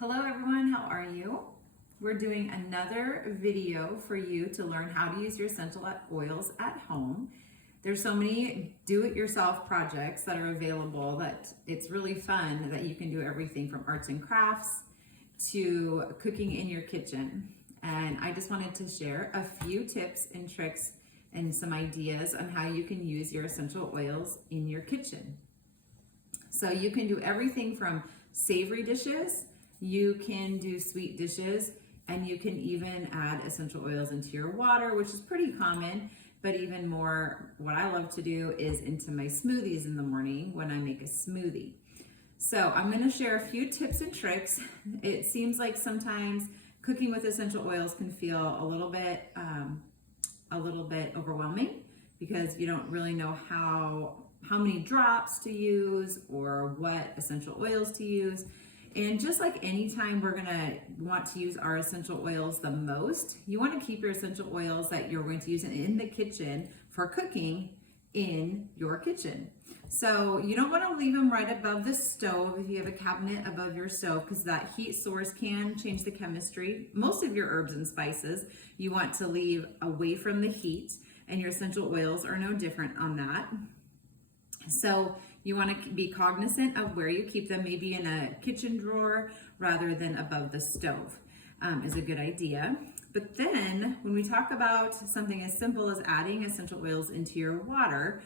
Hello everyone, how are you? We're doing another video for you to learn how to use your essential oils at home. There's so many do-it-yourself projects that are available that it's really fun that you can do everything from arts and crafts to cooking in your kitchen. And I just wanted to share a few tips and tricks and some ideas on how you can use your essential oils in your kitchen. So you can do everything from savory dishes, you can do sweet dishes, and you can even add essential oils into your water, which is pretty common, but even more, what I love to do is into my smoothies in the morning when I make a smoothie. So I'm gonna share a few tips and tricks. It seems like sometimes cooking with essential oils can feel a little bit overwhelming because you don't really know how many drops to use or what essential oils to use. And just like anytime we're gonna want to use our essential oils the most, you wanna keep your essential oils that you're going to use in the kitchen for cooking in your kitchen. So you don't wanna leave them right above the stove if you have a cabinet above your stove, because that heat source can change the chemistry. Most of your herbs and spices you want to leave away from the heat, and your essential oils are no different on that. So you want to be cognizant of where you keep them, maybe in a kitchen drawer rather than above the stove is a good idea. But then when we talk about something as simple as adding essential oils into your water,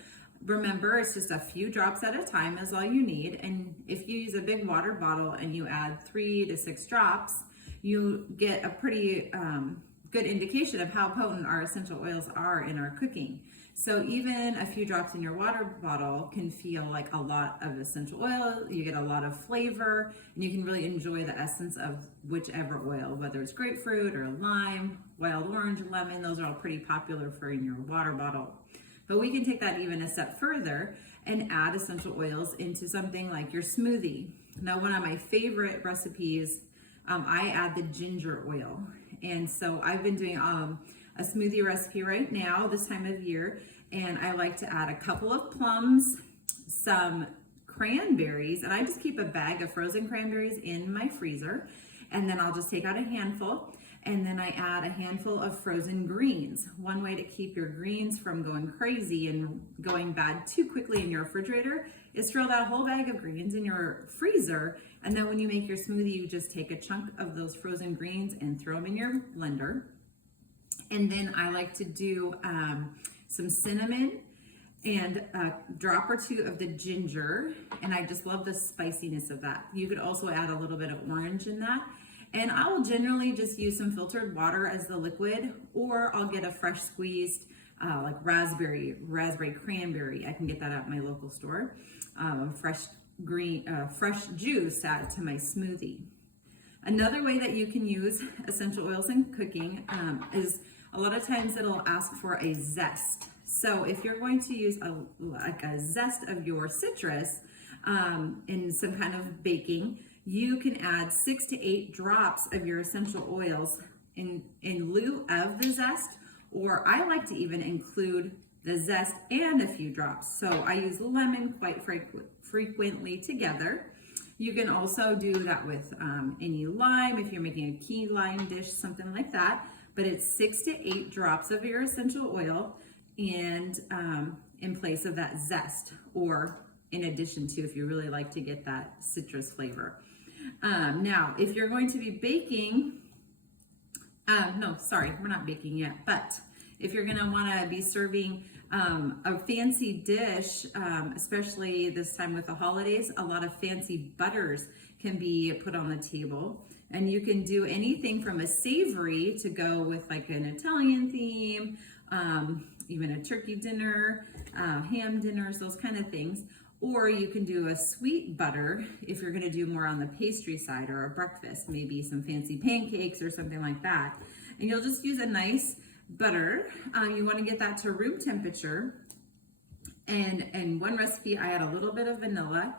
remember it's just a few drops at a time is all you need. And if you use a big water bottle and you add 3 to 6 drops, you get a pretty good indication of how potent our essential oils are in our cooking. So even a few drops in your water bottle can feel like a lot of essential oil. You get a lot of flavor, and you can really enjoy the essence of whichever oil, whether it's grapefruit or lime, wild orange, lemon. Those are all pretty popular for in your water bottle. But we can take that even a step further and add essential oils into something like your smoothie. Now, one of my favorite recipes, I add the ginger oil. And so I've been doing a smoothie recipe right now this time of year, and I like to add a couple of plums, some cranberries, and I just keep a bag of frozen cranberries in my freezer, and then I'll just take out a handful, and then I add a handful of frozen greens. One way to keep your greens from going crazy and going bad too quickly in your refrigerator is throw that whole bag of greens in your freezer, and then when you make your smoothie, you just take a chunk of those frozen greens and throw them in your blender. And then I like to do some cinnamon and a drop or two of the ginger, and I just love the spiciness of that. You could also add a little bit of orange in that. And I will generally just use some filtered water as the liquid, or I'll get a fresh squeezed like raspberry cranberry. I can get that at my local store. Fresh juice to add to my smoothie. Another way that you can use essential oils in cooking is a lot of times it'll ask for a zest. So if you're going to use a zest of your citrus in some kind of baking, you can add 6 to 8 drops of your essential oils in lieu of the zest, or I like to even include the zest and a few drops. So I use lemon quite frequently together. You can also do that with any lime, if you're making a key lime dish, something like that. But it's 6 to 8 drops of your essential oil, and in place of that zest, or in addition to, if you really like to get that citrus flavor. Now, if you're going to be baking, no, sorry, we're not baking yet, but if you're gonna wanna be serving a fancy dish, especially this time with the holidays, a lot of fancy butters can be put on the table. And you can do anything from a savory to go with like an Italian theme, even a turkey dinner, ham dinners, those kind of things. Or you can do a sweet butter if you're gonna do more on the pastry side, or a breakfast, maybe some fancy pancakes or something like that. And you'll just use a nice butter. You want to get that to room temperature, and in one recipe I add a little bit of vanilla,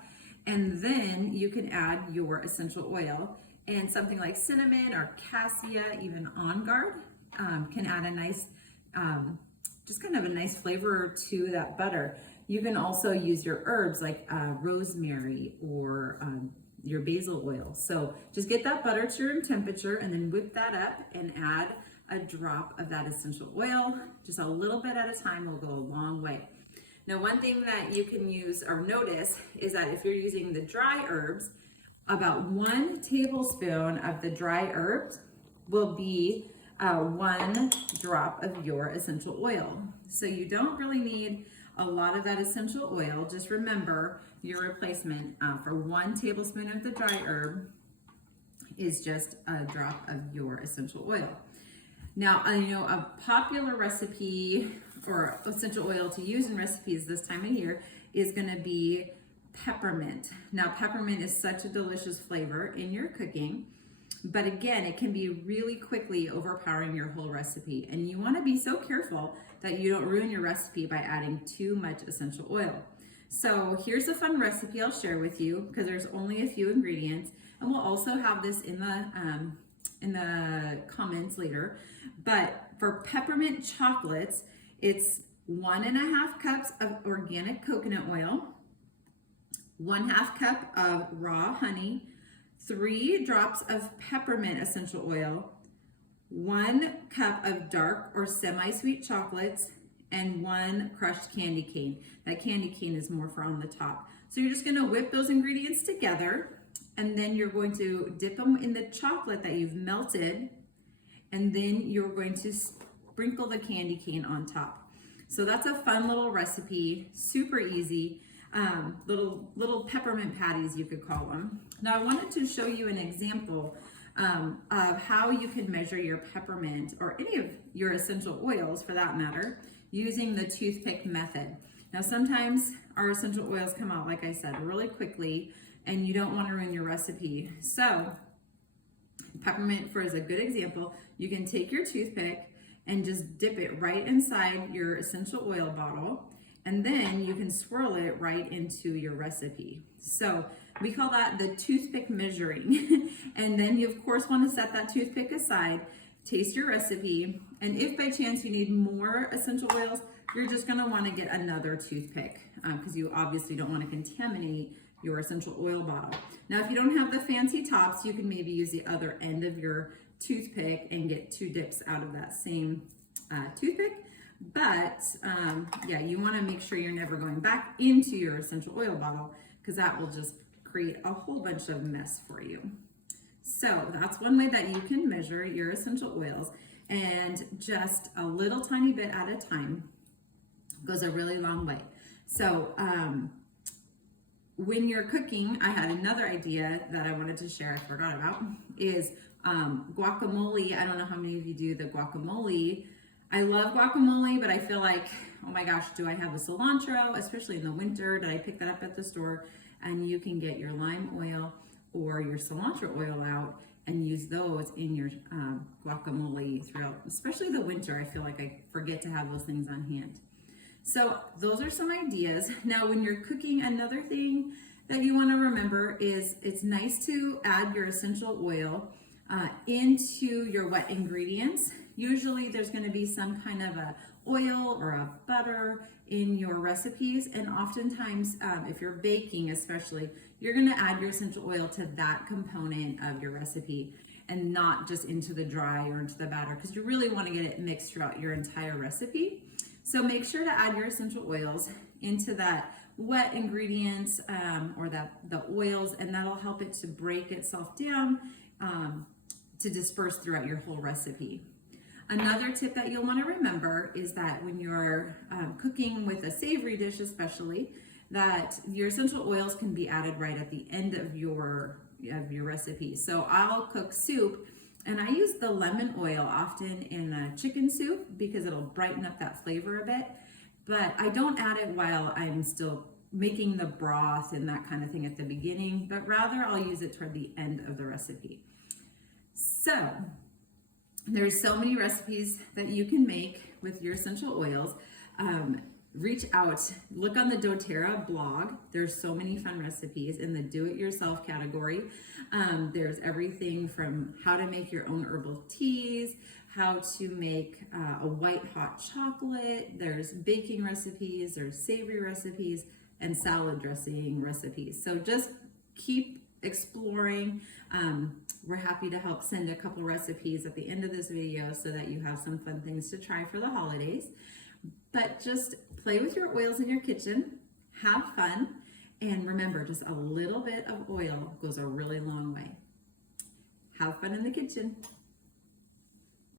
and then you can add your essential oil, and something like cinnamon or cassia, even on guard, can add a nice just kind of a nice flavor to that butter. You can also use your herbs like rosemary or your basil oil. So just get that butter to room temperature and then whip that up and add a drop of that essential oil. Just a little bit at a time will go a long way. Now, one thing that you can use or notice is that if you're using the dry herbs, about 1 tablespoon of the dry herbs will be 1 drop of your essential oil. So you don't really need a lot of that essential oil. Just remember your replacement for 1 tablespoon of the dry herb is just a drop of your essential oil. Now, I know a popular recipe or essential oil to use in recipes this time of year is going to be peppermint. Now, peppermint is such a delicious flavor in your cooking, but again, it can be really quickly overpowering your whole recipe. And you want to be so careful that you don't ruin your recipe by adding too much essential oil. So here's a fun recipe I'll share with you because there's only a few ingredients, and we'll also have this in the comments later. But for peppermint chocolates, it's 1.5 cups of organic coconut oil, 1/2 cup of raw honey, 3 drops of peppermint essential oil, 1 cup of dark or semi-sweet chocolates, and 1 crushed candy cane. That candy cane is more for on the top. So you're just gonna whip those ingredients together, and then you're going to dip them in the chocolate that you've melted, and then you're going to sprinkle the candy cane on top. So that's a fun little recipe, super easy. Little peppermint patties, you could call them. Now I wanted to show you an example of how you can measure your peppermint or any of your essential oils for that matter using the toothpick method. Now sometimes our essential oils come out, like I said, really quickly, and you don't want to ruin your recipe. So peppermint is a good example. You can take your toothpick and just dip it right inside your essential oil bottle, and then you can swirl it right into your recipe. So we call that the toothpick measuring. And then you of course want to set that toothpick aside, taste your recipe, and if by chance you need more essential oils, you're just going to want to get another toothpick because you obviously don't want to contaminate your essential oil bottle. Now, if you don't have the fancy tops, you can maybe use the other end of your toothpick and get 2 dips out of that same toothpick. But yeah, you want to make sure you're never going back into your essential oil bottle because that will just create a whole bunch of mess for you. So that's one way that you can measure your essential oils, and just a little tiny bit at a time goes a really long way. So when you're cooking, I had another idea that I wanted to share, I forgot about, is guacamole. I don't know how many of you do the guacamole. I love guacamole, but I feel like, oh my gosh, do I have a cilantro, especially in the winter? Did I pick that up at the store? And you can get your lime oil or your cilantro oil out and use those in your guacamole throughout, especially the winter. I feel like I forget to have those things on hand. So those are some ideas. Now, when you're cooking, another thing that you want to remember is it's nice to add your essential oil into your wet ingredients. Usually there's going to be some kind of a oil or a butter in your recipes, and oftentimes if you're baking especially, you're going to add your essential oil to that component of your recipe and not just into the dry or into the batter, because you really want to get it mixed throughout your entire recipe. So make sure to add your essential oils into that wet ingredients or the oils, and that'll help it to break itself down to disperse throughout your whole recipe. Another tip that you'll want to remember is that when you're cooking with a savory dish especially, that your essential oils can be added right at the end of your recipe. So I'll cook soup, and I use the lemon oil often in a chicken soup because it'll brighten up that flavor a bit, but I don't add it while I'm still making the broth and that kind of thing at the beginning, but rather I'll use it toward the end of the recipe. So there's so many recipes that you can make with your essential oils. Reach out, look on the doTERRA blog. There's so many fun recipes in the do-it-yourself category. There's everything from how to make your own herbal teas, how to make a white hot chocolate. There's baking recipes, there's savory recipes, and salad dressing recipes. So just keep exploring. We're happy to help send a couple recipes at the end of this video so that you have some fun things to try for the holidays. But just play with your oils in your kitchen, have fun, and remember, just a little bit of oil goes a really long way. Have fun in the kitchen.